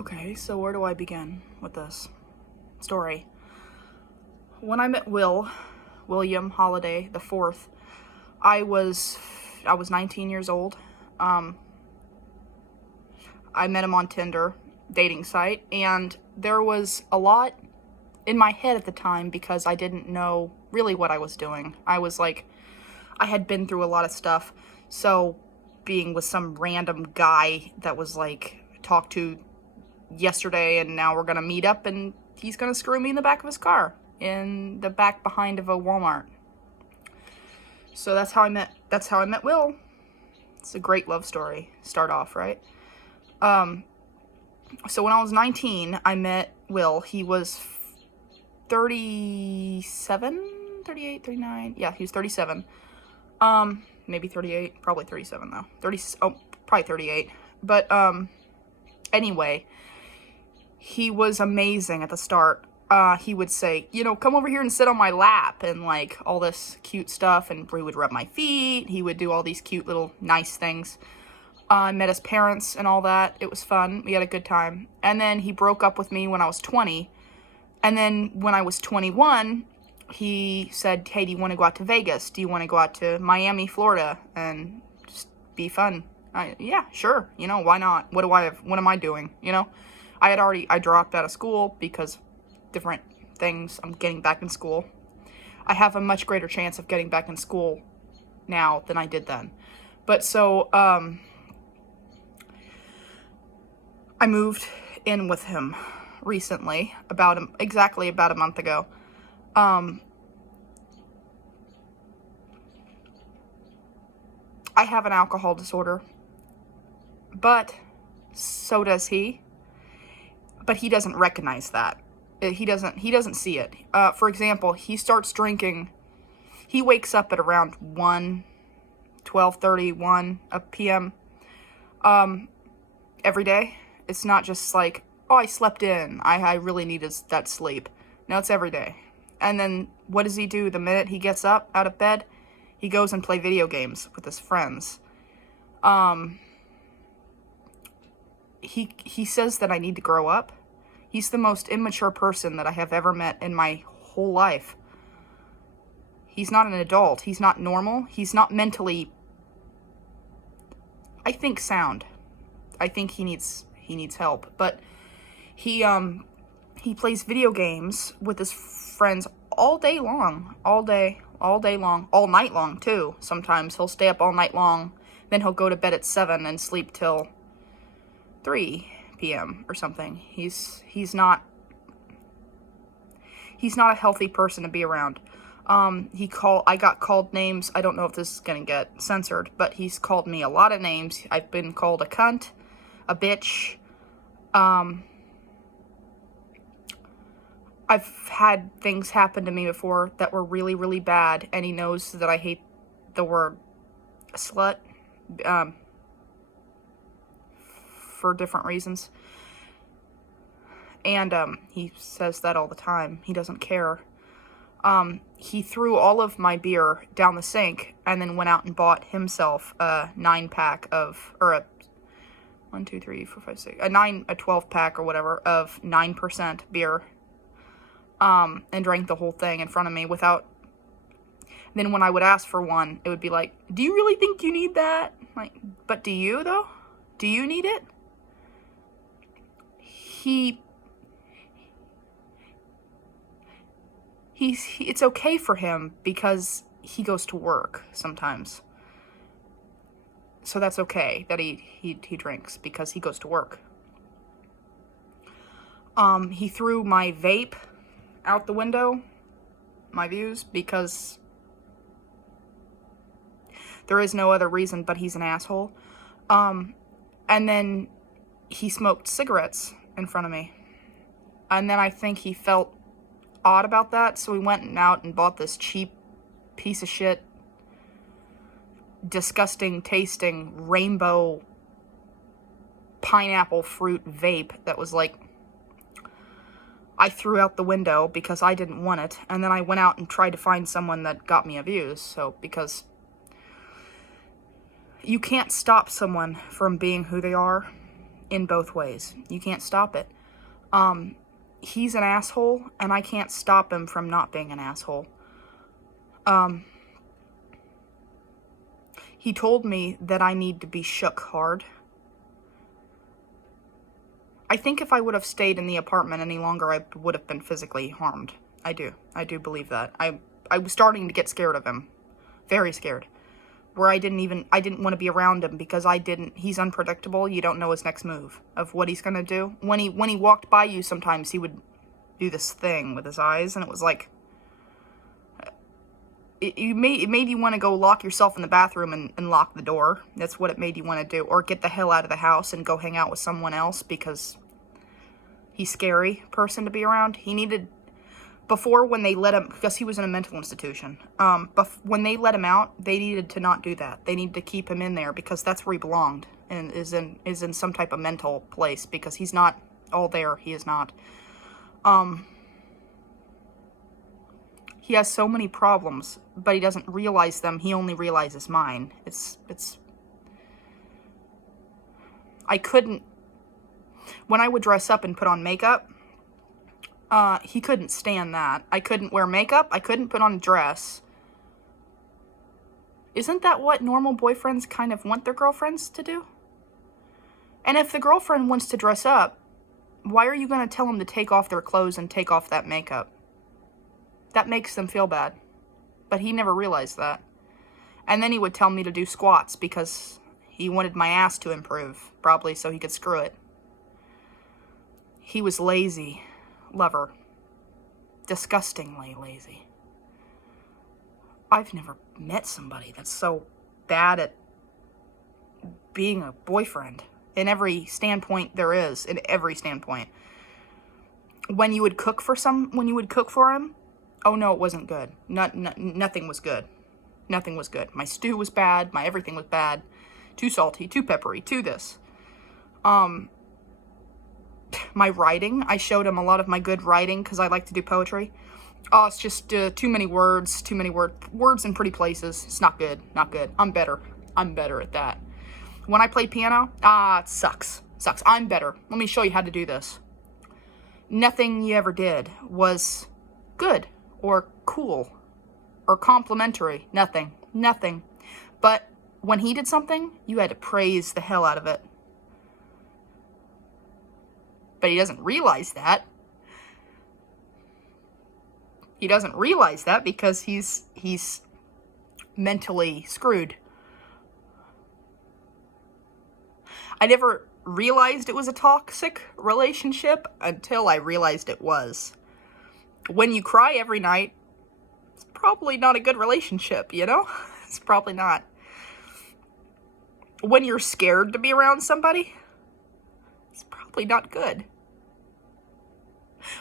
Okay, so where do I begin with this story? When I met William Holiday the fourth, I was 19 years old. I met him on Tinder, dating site, and there was a lot in my head at the time because I didn't know really what I was doing. I had been through a lot of stuff, so being with some random guy that was talked to yesterday and now we're gonna meet up and he's gonna screw me in the back of his car, in the back behind of a Walmart. So that's how I met Will. It's a great love story. Start off, right? So when I was 19, I met Will. He was 37, 38, 39. Yeah, he was 37. Maybe 38, probably 37 though. Probably 38. But, anyway, he was amazing at the start. He would say, come over here and sit on my lap and all this cute stuff, and we would rub my feet. He would do all these cute little nice things. I met his parents and all that. It was fun. We had a good time. And then he broke up with me when I was 20. And then when I was 21, he said, hey, do you want to go out to Vegas? Do you want to go out to Miami, Florida, and just be fun? Yeah, sure. Why not? What am I doing? I dropped out of school because different things. I'm getting back in school. I have a much greater chance of getting back in school now than I did then. But so, I moved in with him recently, exactly about a month ago. I have an alcohol disorder, but so does he. But he doesn't recognize that. He doesn't see it. For example, he starts drinking. He wakes up at around 12:30, 1 p.m. Every day. It's not just like, oh, I slept in. I really needed that sleep. No, it's every day. And then what does he do the minute he gets up out of bed? He goes and play video games with his friends. He says that I need to grow up. He's the most immature person that I have ever met in my whole life. He's not an adult. He's not normal. He's not mentally, I think, sound. I think he needs help. But he plays video games with his friends all day long, all night long too. Sometimes he'll stay up all night long, then he'll go to bed at 7 and sleep till 3 p.m. or something. He's not a healthy person to be around. I got called names. I don't know if this is gonna get censored, but he's called me a lot of names. I've been called a cunt, a bitch. I've had things happen to me before that were really, really bad, and he knows that I hate the word slut, for different reasons. And, he says that all the time. He doesn't care. He threw all of my beer down the sink and then went out and bought himself a 9-pack of, or a 1, 2, 3, 4, 5, 6, a 12-pack or whatever of 9% beer. And drank the whole thing in front of me without, then when I would ask for one, it would be like, do you really think you need that? But do you though? Do you need it? It's okay for him because he goes to work sometimes. So that's okay that he drinks because he goes to work. He threw my vape out the window, my views, because there is no other reason but he's an asshole. And then he smoked cigarettes in front of me. And then I think he felt odd about that, so he went out and bought this cheap piece of shit, disgusting tasting rainbow pineapple fruit vape that was I threw out the window because I didn't want it, and then I went out and tried to find someone that got me a views, so, because you can't stop someone from being who they are. in both ways. You can't stop it. He's an asshole, and I can't stop him from not being an asshole. He told me that I need to be shook hard. I think if I would have stayed in the apartment any longer, I would have been physically harmed. I do believe that. I was starting to get scared of him. Very scared. Where I didn't want to be around him because he's unpredictable. You don't know his next move of what he's going to do. When he walked by you, sometimes he would do this thing with his eyes, and it was like, it made you want to go lock yourself in the bathroom and lock the door. That's what it made you want to do. Or get the hell out of the house and go hang out with someone else because he's a scary person to be around. He needed, before when they let him, because he was in a mental institution, when they let him out, they needed to not do that. They needed to keep him in there because that's where he belonged and is in some type of mental place because he's not all there. He is not. He has so many problems, but he doesn't realize them. He only realizes mine. I couldn't, when I would dress up and put on makeup, he couldn't stand that. I couldn't wear makeup. I couldn't put on a dress. Isn't that what normal boyfriends kind of want their girlfriends to do? And if the girlfriend wants to dress up, why are you going to tell them to take off their clothes and take off that makeup? That makes them feel bad. But he never realized that. And then he would tell me to do squats because he wanted my ass to improve, probably so he could screw it. He was lazy. Lover. Disgustingly lazy. I've never met somebody that's so bad at being a boyfriend. In every standpoint there is. In every standpoint. When you would cook for him, oh no, it wasn't good. Nothing was good. Nothing was good. My stew was bad. My everything was bad. Too salty, too peppery, too this. My writing, I showed him a lot of my good writing because I like to do poetry. Oh, it's just too many words in pretty places. It's not good, not good. I'm better at that. When I play piano, it sucks. I'm better. Let me show you how to do this. Nothing you ever did was good or cool or complimentary. Nothing. But when he did something, you had to praise the hell out of it. But he doesn't realize that. He doesn't realize that because he's mentally screwed. I never realized it was a toxic relationship until I realized it was. When you cry every night, it's probably not a good relationship, you know? It's probably not. When you're scared to be around somebody, it's probably not good.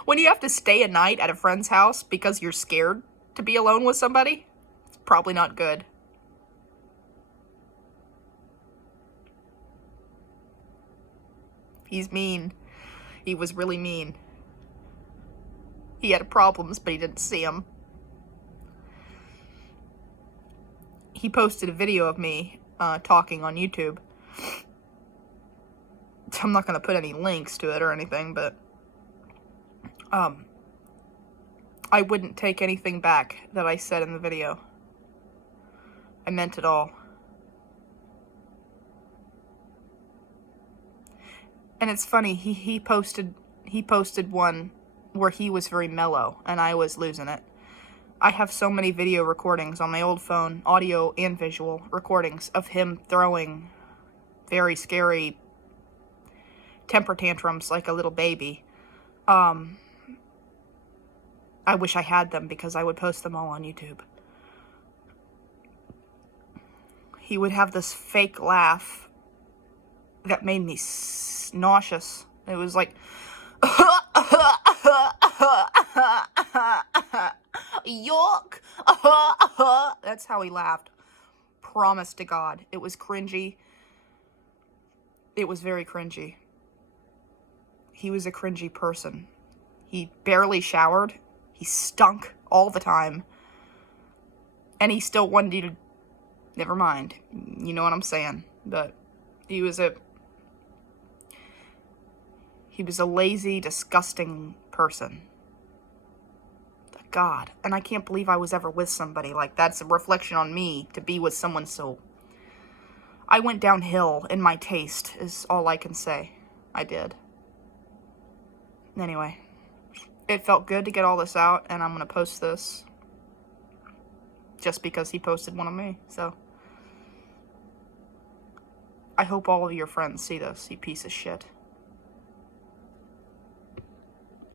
When you have to stay a night at a friend's house because you're scared to be alone with somebody, it's probably not good. He's mean. He was really mean. He had problems, but he didn't see them. He posted a video of me talking on YouTube. I'm not going to put any links to it or anything, but I wouldn't take anything back that I said in the video. I meant it all. And it's funny, he posted one where he was very mellow, and I was losing it. I have so many video recordings on my old phone, audio and visual recordings, of him throwing very scary temper tantrums like a little baby. I wish I had them because I would post them all on YouTube. He would have this fake laugh that made me nauseous. It was like, yuck. That's how he laughed. Promise to God. It was cringy. It was very cringy. He was a cringy person. He barely showered. He stunk all the time. And he still wanted you to... Never mind. You know what I'm saying. But he was a... He was a lazy, disgusting person. God, and I can't believe I was ever with somebody like that. It's a reflection on me to be with someone so... I went downhill in my taste, is all I can say. I did. Anyway, it felt good to get all this out, and I'm going to post this just because he posted one of me, so... I hope all of your friends see this, you piece of shit.